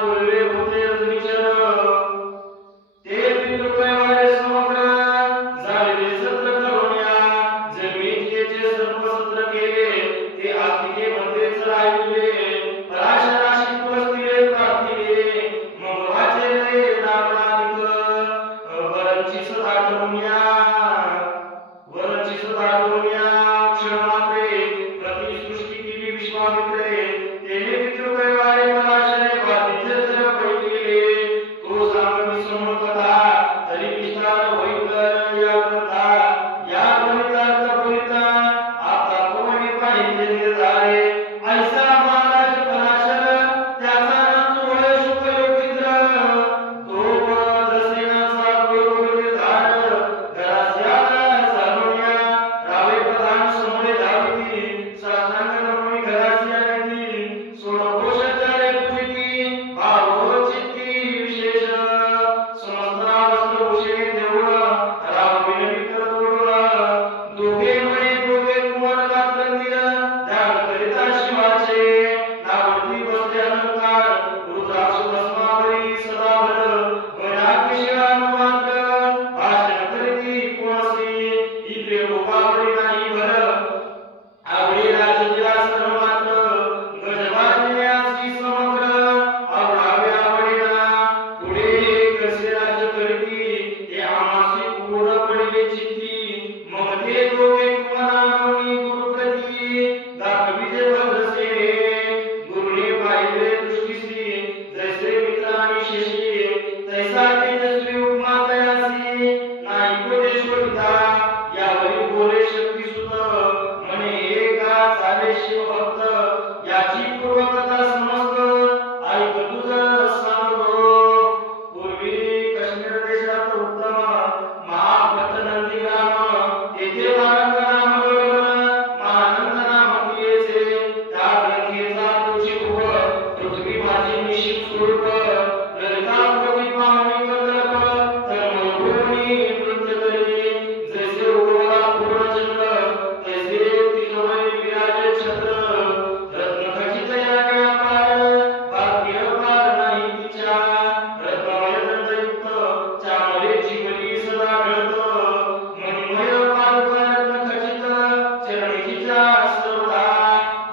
पूर्वे होते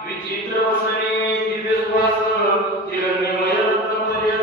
विचित्र वसने दिव्य सुवास हिरण्यमय रत्नपर्यंत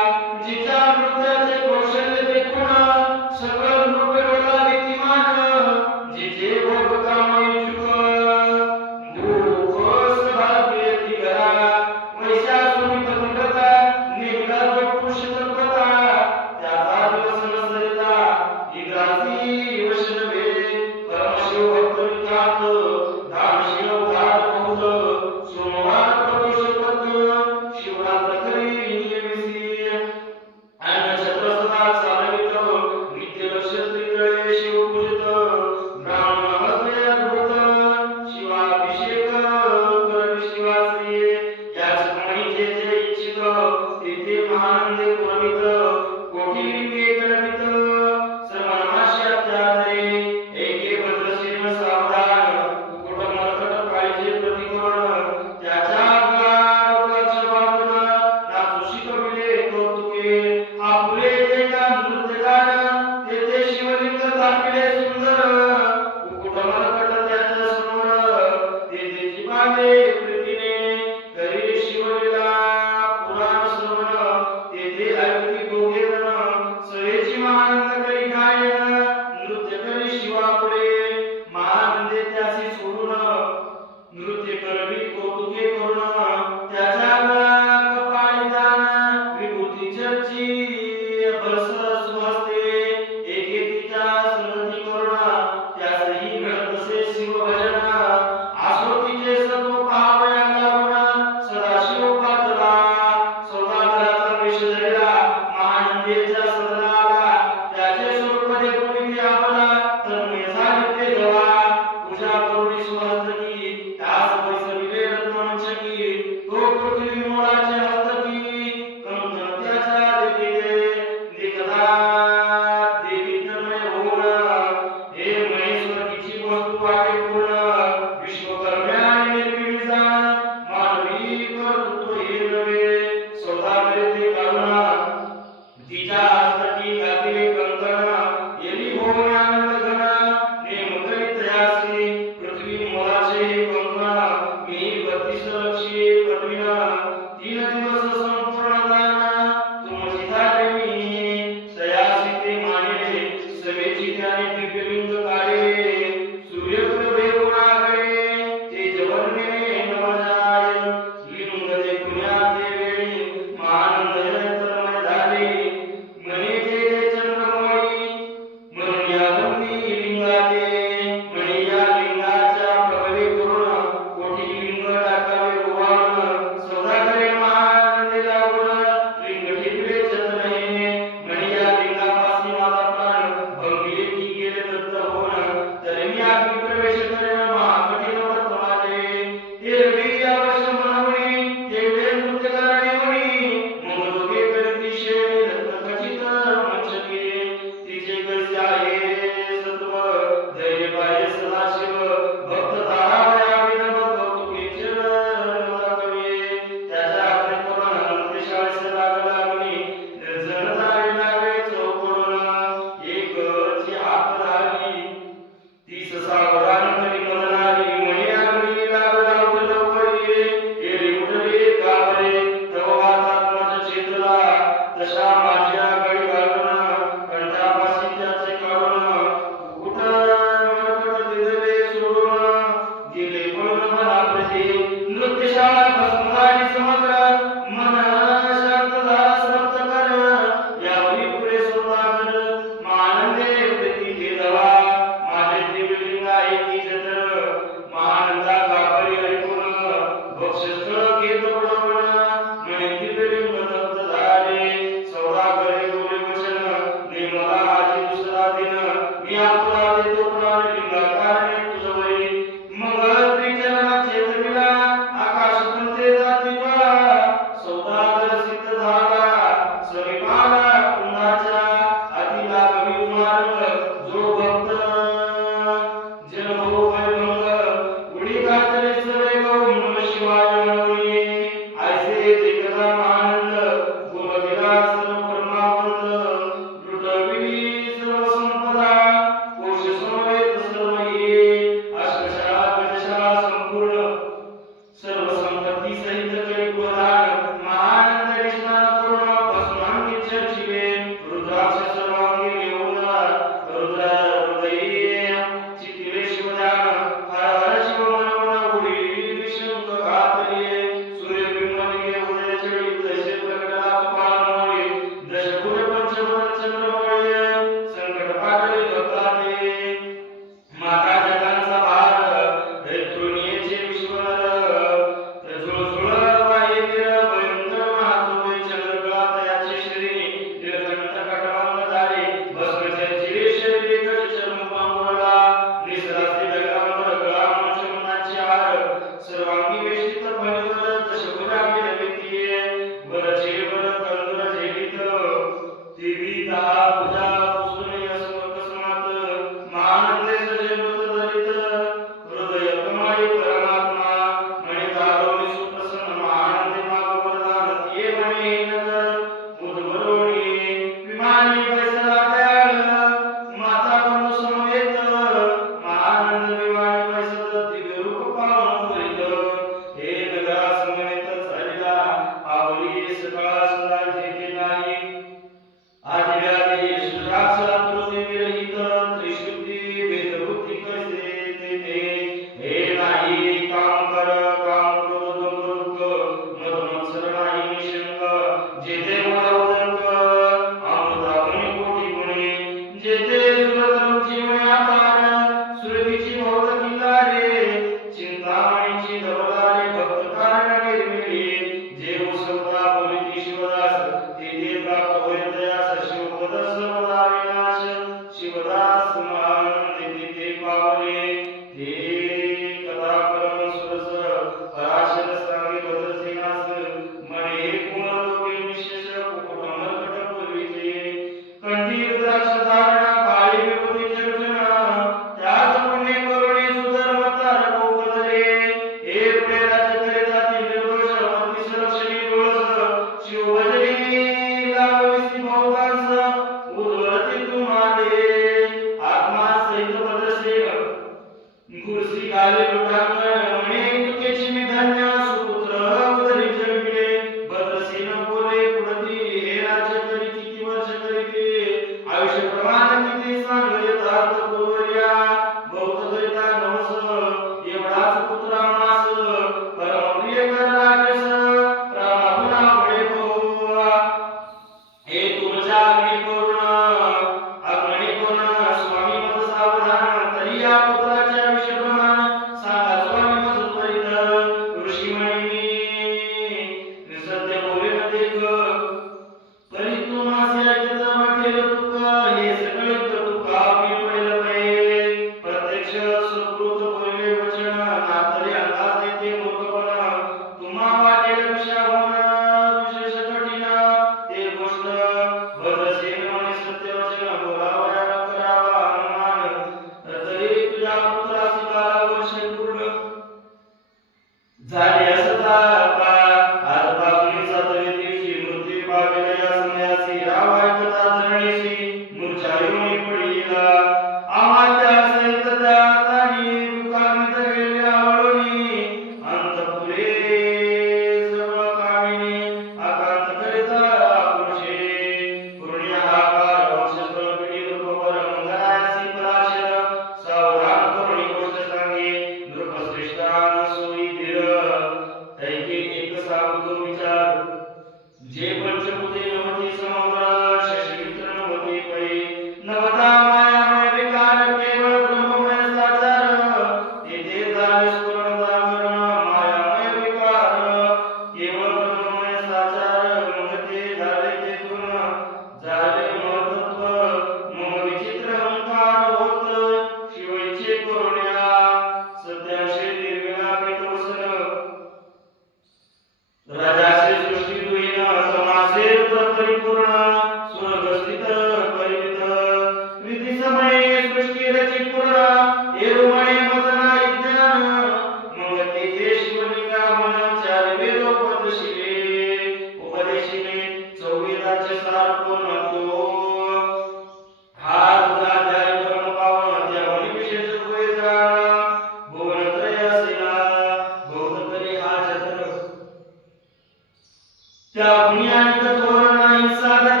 त्या पुण्याने कठोर नाही साधन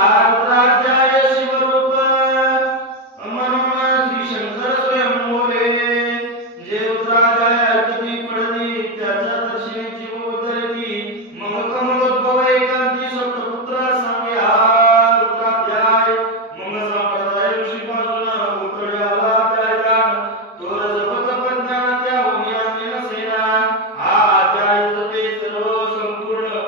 आर्द्राध्याय शिवरूप म्हणून श्री शंकर स्वयं बोले जे रुद्राध्याय ऐकती पडली त्याच्या दर्शनी जीव उतरती मग कमलोद्भव एकांती सप्तपुत्र सांगे हा रुद्राध्याय मग संप्रदाय ऋषीपासून उतरला त्याला तोर जपत पज्ञान त्या पुण्याने नसेना हा अध्याय जपे सर्व संपूर्ण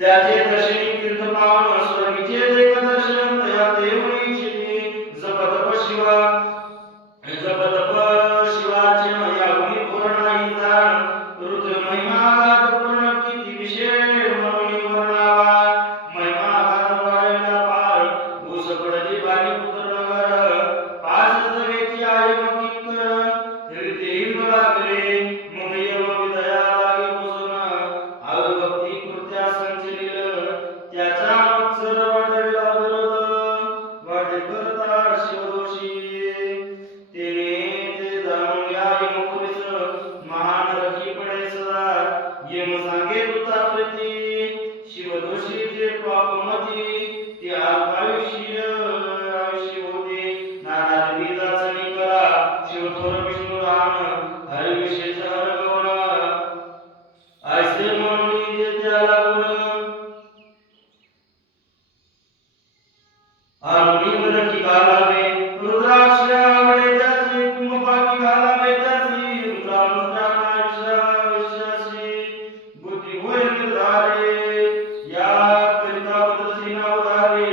त्याचे दर्शनी तीर्थ पावन स्वर्गीचे देख दर्शन तया देवनी चिनी जपतप शिवाचे यावनी पूर्णाही जाण रुद्र महिमा पूर्ण किती विषय म्हणून वर्णावा महिमा वाढला पार ऊस पडली बाणी पुत्र नगर पाच जवेची आई किंकर हृदय लागले मग यम विदया लागे बसून आव भक्ती कृत्या संचलिल त्याचा मत्सर वाढला विरोध वाढे करता शिवदोषी तेने ते जाणून घ्या यमपुरीस महान रखी पडे सदा यम सांगे तुझा प्रती शिवदोषी जे पापमती ते अल्पायुष्य होते नाना बीजाचणी करा शिवथोर विष्णू राम हरी विशेष हर गौण ऐसे म्हणून जे त्याला गुण आरुणी मदकी घालावे रुद्राक्ष आवडे त्याची कुंभपाकी घालावे त्याची रुद्रानुष्ठान आयुष्याशी बुद्धी होय निर्धारे या करिता वदसीन अवधारे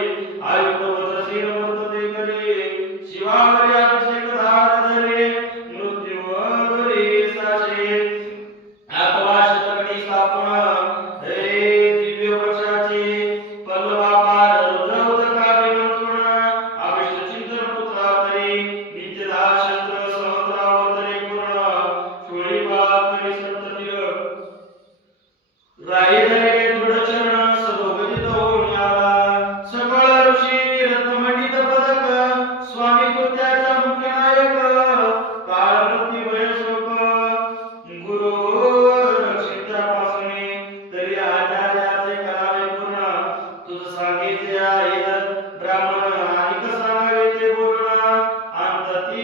आयुक्त वदसीन वर्तते करे शिवावरी अभिषेक धार धरे मृत्यूवरी साशे आत्माश तकटी स्थापना हे दिव्य वृक्षाचे पल्लवापार रुद्रौतकावे मंत्रुण अभिष्ट चिंतन पुत्रा करी नित्यदा शस्त्र सहस्रावतरे पूर्ण शोळीपा करी सप्ततीर राई धरे दृढचरण सदोगतित होऊन आला सकळ ऋषी रत्नमंडित पदक स्वामी कृत्याचा मुख्य नायक काळ मृत्यू वयशोक गुरु रक्षितापासून तरी आचार्याचे करावे पूर्ण तुझ सांगितले आहे ब्राह्मण आणि सांगावे ते पूर्ण अंतती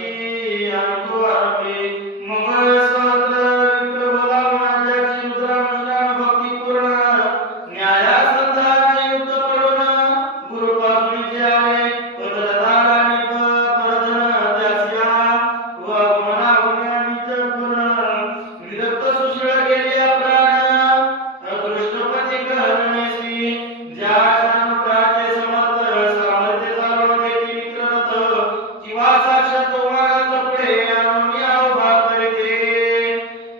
अनुभव आरंभे मग सहस्र विप्र बोलावून ज्याची रुद्रानुष्ठान भक्ती पूर्ण न्यायासंधान युक्त पडून गुरुपासून जे आले पदरदार आणि परधन त्याच्या व मना गुणांनीच पूर्ण विरक्त सुशीळ गेले प्राण दृष्टपती कहरणेसी ज्या शानुकाचे समर्थ सामर्थ्य चालवून देती मित्ररथ किंवा साक्षात वागात पुढे आणून अवभा करीते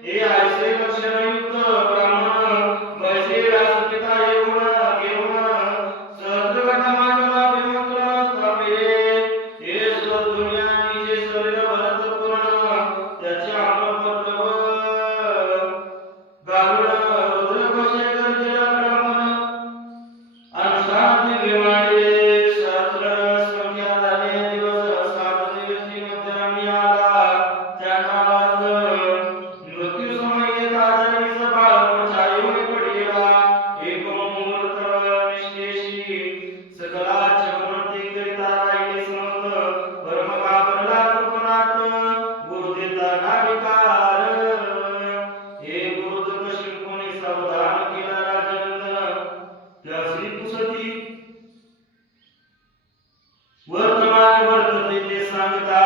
हे ऐसे लक्षणयुक्त ब्राह्मण वैसे व्यासपिता येऊन घेऊन सहस्रगणा मानवा अभिमंत्रण स्थापे हे स्वधुनिया निजे शरीर भरत पूर्ण त्याचे अंगपल्लव गारुड रुद्रघोषे गर्जिला ब्राह्मण अनुष्ठान दिव्यवाणीले सहस्र संख्या झाले दिवस सात दिवसी मध्यान्ही आला त्या काळात मृत्यू समय येत आजारी सबाळ छायेवर पडलेला एक मुहूर्त निष्ठेशी सकला चक्रवर्ती करिता राहिले समर्थ परम घाबरला कृपणात गुरु देता नाविकार हे गुरुदत्त शिंकोणी सावधान केला राजनंदन त्यासी पुसती वर्तमान वर्तते ते सांगता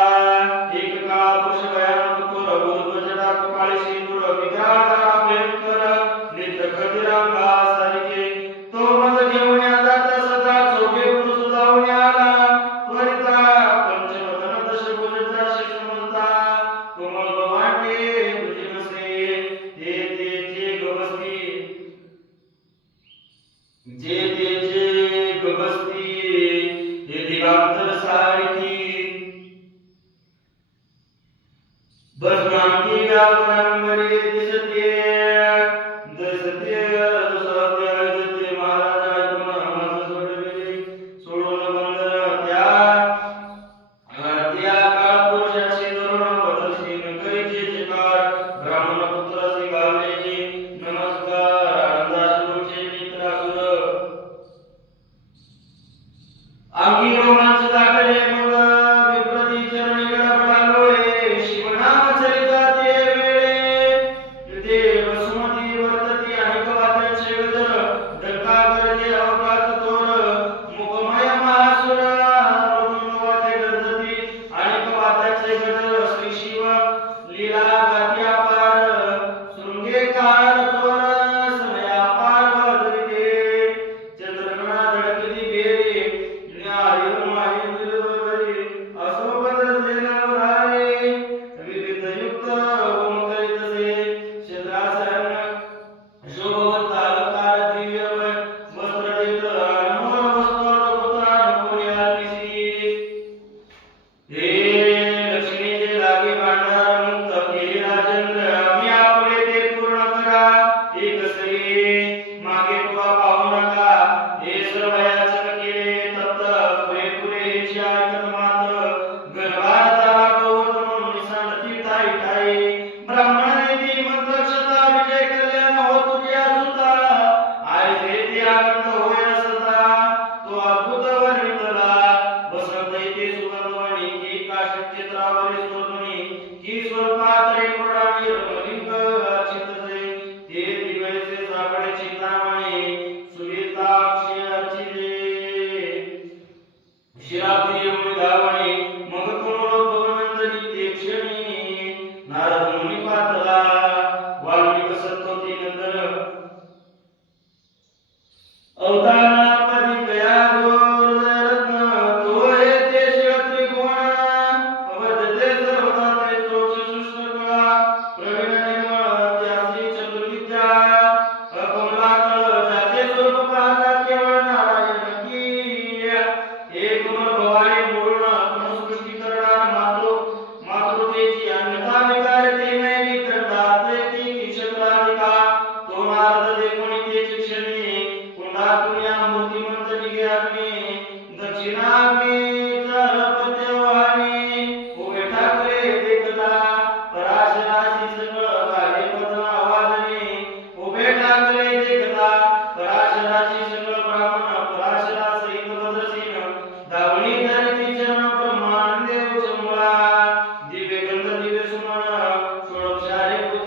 एक काळ पुरुष भयानक थोर गुरुध्वजटा कपाळी सिंदूर विग्रहाकारा भयंकर नेत्र खदिरांगा सारिके तो मज घेऊन जात सदा चौघे पुरुष जाऊन आला त्वरिता पंचवदन दशभुजचा शिखमता कोमल भवांडे तुझे नसे जे गबस्ती हे दिगांतर सारिती भस्मांती व्यापरांबरी दिसते दसते दुसते ऐकते महाराज ऐकून माझं सोडले सोडून बंधन त्या काळपुरुषाची धरून बदलशील करीचे चिकार ब्राह्मण पुत्र सिंगाले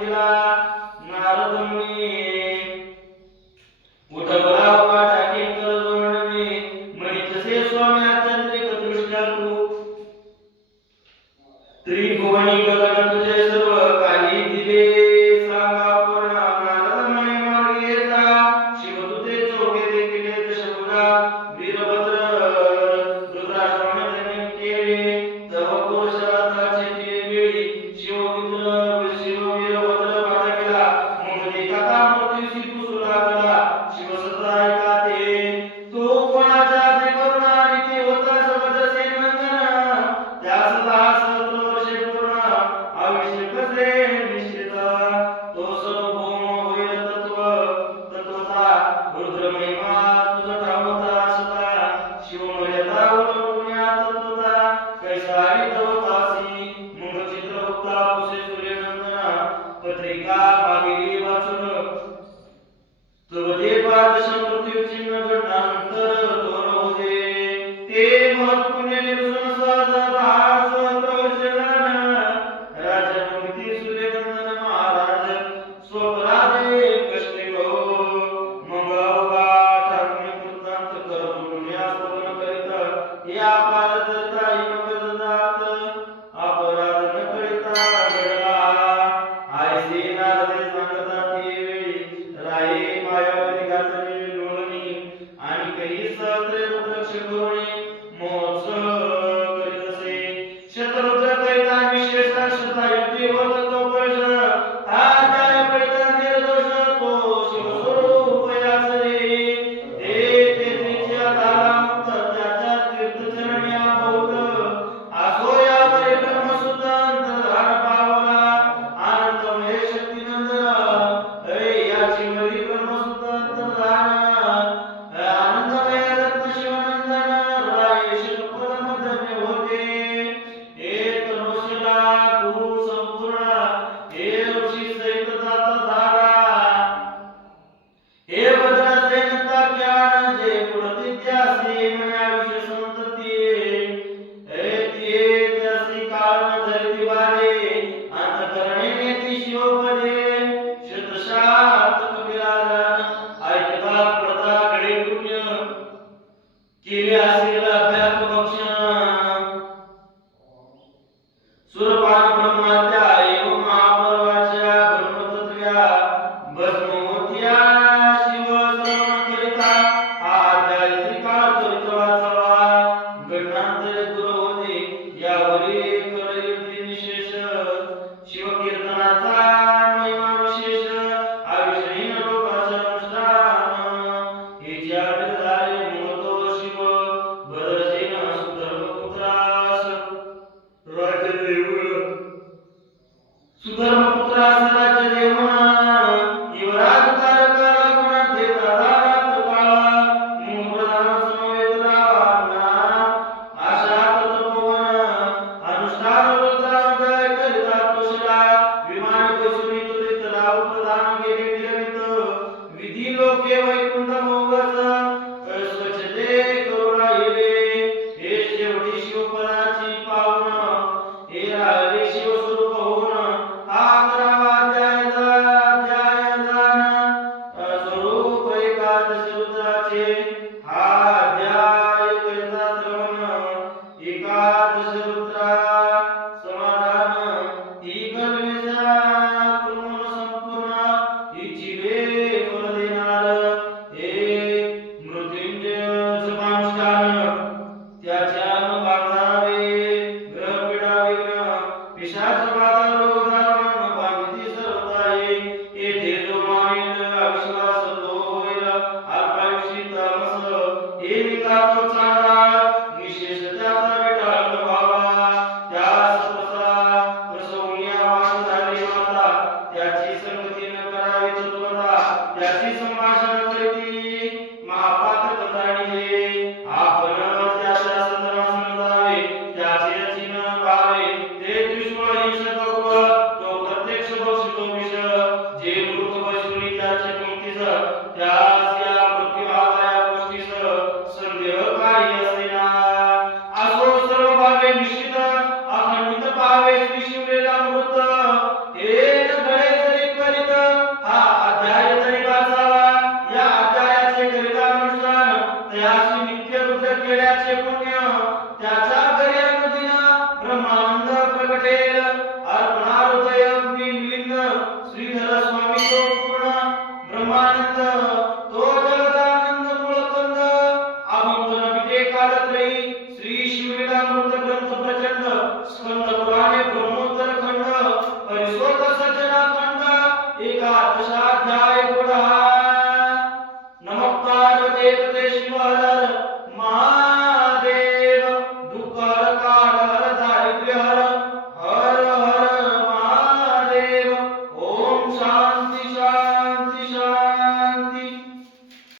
केला. नारद मुनी उठवला वाटा किंकर जोडणे म्हणी तसे स्वामी आत्यंतिक दृष्ट्या तू त्रिभुवनी गगन तुझे सर्व काही दिले सांगा पूर्ण. नारद म्हणे मार्गी येता शिव तुझे चौघे देखील दशभुजा वीरभद्र रुद्राश्रम त्यांनी केले तव पुरुषार्थाचे ते वेळी शिव वीरभद्र पाठ केला मग एका मृत्यूशी पुसू लागला. शिव सत्ता ऐका ते तो कोणाचा ते करुणा आणि ते होता सबदसे नंदन त्यास 10 सहस्र वर्षे पूर्ण आयुष्य कसे निश्चित तो सर्वभौम होईल तत्वता रुद्र महिमा तुझा ठावता असता शिव मर्यादा पुण्यात तत्वता कैसा तवतासी मग चित्रगुप्ता पुसे सूर्यनंदना पत्रिका मागिली वाचून तवते पादश मृत्यू चिन्ह घडल्यानंतर दोन होते ते महत्पुण्य निरसन सहज भास प्रवचन राजपंक्ती सूर्यनंदन महाराज स्वपराधे कष्टी हो मग अवघा ठाकणे कृतांत करून या स्तवन करीत या पारदर्ता मग जात अपराध न कळिता घडला. आयसे नारदे सांगता ती वेळी राये मायावती घातली लोळणी आणि काही सहस्रे रुद्रक्ष करुणी महोत्सव करीत असे. शतरुद्र करिता विशेष शतायुक्ती होत तो पळश हा त्या करिता निर्दोष तो शिवस्वरूप याच रे ते तेत्रीच्या झाला मुक्त त्याच्या तीर्थचरणी बहुत असो या बरे ब्रह्मसुत अंतर्धान पावला आनंदमय शक्तिनंदन याची वरी ब्रह्मसुत अंतर्धान आनंदमय रत्न शिवनंदन राय शतपदम धन्य होते. हे तनुष्यला गुरु संपूर्ण हे ऋषी सहित जात झाला. हे भद्रसेनता ज्ञान जे पुढतित्यासी म्हणे आयुष्य संतती हे तिये त्यासी काळ धरती वारे अंतकरणे नेती शिवपदे शतशात कपिलादान ऐकता प्रदा घडे पुण्य केले असेल अभ्यास भक्षण सुरपान ब्रह्मात्या एवं महापर्वाच्या ब्रह्मतत्व्या भस्मोत्या शिव श्रवण करिता आद्या त्रिकाळ करित वाचवा गणांतरे दूर होते यावरी कळयुक्ती विशेष शिव कीर्तनाचा महिमा विशेष आयुष्यहीन लोकांचा अनुष्ठान हे ज्या झाले मूळतो शिव भद्रसेन सुधर्मपुत्रास राज्यदेव सुधर्मपुत्रास राज्यदेव युवराज तारक लागून देता दारात काळा मूळ प्रधान समवेत रावणा आशा तत्ववन अनुष्ठान रुद्रानुदय करिता तुषला विमान बसुनी तुरित राव प्रधान गेले विरमित विधी लोके वैकुंठ मोगस स्वच्छते करुणा येले हे शेवटी शिवपदाची पावन हे राहिले शिवस्वरूप होऊन हा करावा जय दान स्वरूप एकादश रुद्राचे हा अध्याय करिता श्रवण एकादश रुद्रा समाधान ही कल्मेशा पूर्ण संपूर्ण इच्छिले फल देणार हे मृत्युंजय जपानुष्ठान त्याच्या बांधावे ग्रह पीडा विघ्न पिशाच बाधा रोग दारुण बांधती सर्वताये येथे जो मानिल अविश्वास तो होईल अल्पायुषी तामस हे निकातो चांगला विशेष त्याचा विटाळ व्हावा त्यास तसा प्रसवनीयवान झाली माता त्याची संगती न करावी तत्वता त्याची संभाषण करीती महापातक जाणिले आपण त्याच्या संदर्भात जावे त्याचे चिन्ह पाहावे ते त्रिशूळ हिंसक तो प्रत्यक्ष बक्षितो विष जे मूर्ख बसुनी त्याचे पंक्तीस त्यास या मृत्यू आला या गोष्टीस संदेह काही असेना. असो सर्व भावे निश्चित अखंडित पाहावे शिवलेला मृत हे न घडे जरी श्रीधर स्वामी तो पूर्ण ब्रह्मानंद तो जगदानंद मूलकंद अभंग विदे कालत्रयी श्री शिवलीलामृत ग्रंथ प्रचंड स्कंद पुराणे ब्रह्मोत्तर खंड परिसोत सज्जना खंड एकादशाध्याय पुढा नमः पार्वती पते शिव हर हर महादेव दुःख हर काळ हर दारिद्र्य हर हर हर महादेव ओम शांती